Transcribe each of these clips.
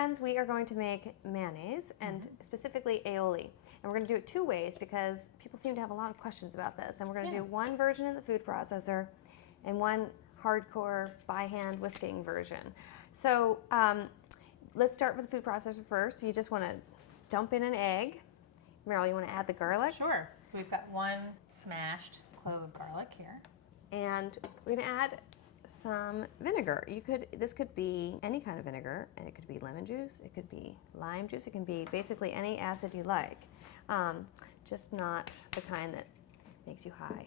friends, we are going to make mayonnaise, and specifically aioli. And we're going to do it 2 ways because people seem to have a lot of questions about this. And we're going to do one version in the food processor and one hardcore by hand whisking version. So let's start with the food processor first. You just want to dump in an egg. Merrill, you want to add the garlic? Sure. So we've got 1 smashed clove of garlic here. And we're going to add some vinegar. This could be any kind of vinegar, and it could be lemon juice, it could be lime juice, it can be basically any acid you like, just not the kind that makes you high.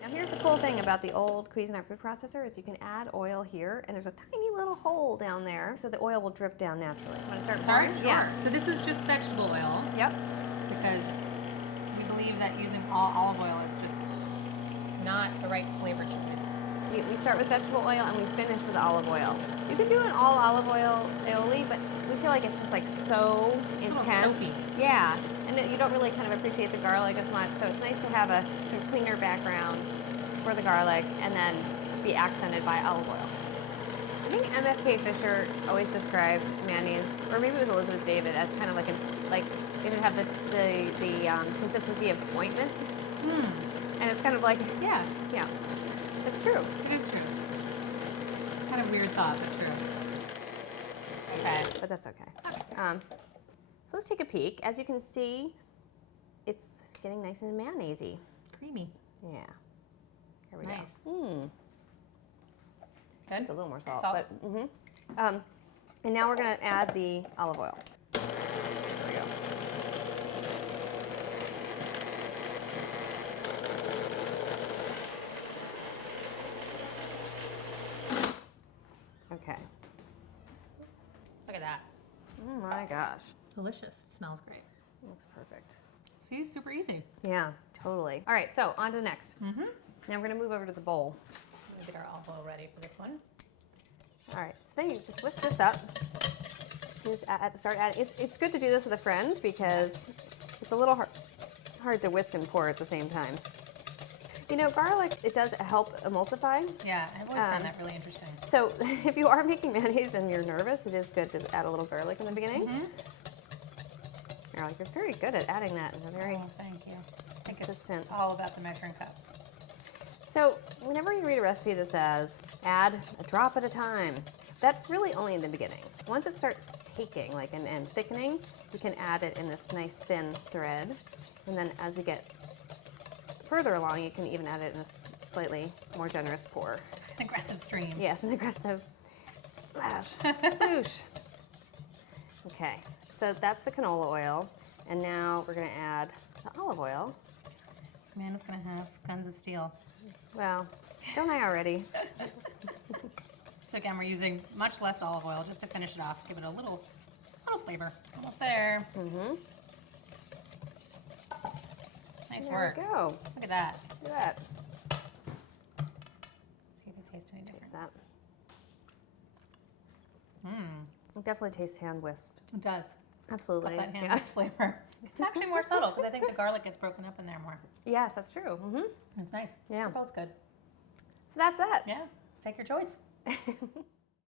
Now here's the cool thing about the old Cuisinart food processor is you can add oil here, and there's a tiny little hole down there, so the oil will drip down naturally. Want to start? Sorry? pouring? Sure. Yeah. So this is just vegetable oil. Yep. Because we believe that using all olive oil is just not the right flavor choice. We start with vegetable oil and we finish with olive oil. You can do an all olive oil aioli, but we feel like it's just like so intense. Soapy. Yeah, and you don't really kind of appreciate the garlic as much, so it's nice to have a sort of cleaner background for the garlic and then be accented by olive oil. I think MFK Fisher always described mayonnaise, or maybe it was Elizabeth David, as kind of like it would have the consistency of ointment. And it's kind of like, yeah, it's true. It is true. Kind of weird thought, but true. Okay. But that's okay. So let's take a peek. As you can see, it's getting nice and mayonnaise-y. Creamy. Yeah. Here we Nice. go. Good. It's a little more salt. Salt. But, and now we're going to add the olive oil. There we go. Okay. Look at that. Oh my gosh. Delicious. It smells great. Looks perfect. See, super easy. Yeah, totally. All right, so on to the next. Now we're going to move over to the bowl. We'll get our olive oil ready for this one. All right, so then you just whisk this up. You just start adding. It's good to do this with a friend because it's a little hard to whisk and pour at the same time. You know, garlic, it does help emulsify. Yeah, I've always found that really interesting. So if you are making mayonnaise and you're nervous, it is good to add a little garlic in the beginning. You're very good at adding that in a very thank you. I think consistent. it's all about the measuring cups. So whenever you read a recipe that says add a drop at a time, that's really only in the beginning. Once it starts taking and thickening, you can add it in this nice thin thread. And then as we get further along, you can even add it in a slightly more generous pour. An aggressive stream. Yes, an aggressive splash, sploosh. Okay, so that's the canola oil. And now we're gonna add the olive oil. Amanda's gonna have guns of steel. Well, don't I already? So again, we're using much less olive oil just to finish it off, give it a little flavor. Almost there. Nice work. There we go. Look at that. Look at that. See if it tastes any different. Taste that. It definitely tastes hand whisked. It does. Absolutely. It's got that hand whisk flavor. It's actually more subtle because I think the garlic gets broken up in there more. Yes, that's true. It's nice. Yeah. They're both good. So that's that. Yeah. Take your choice.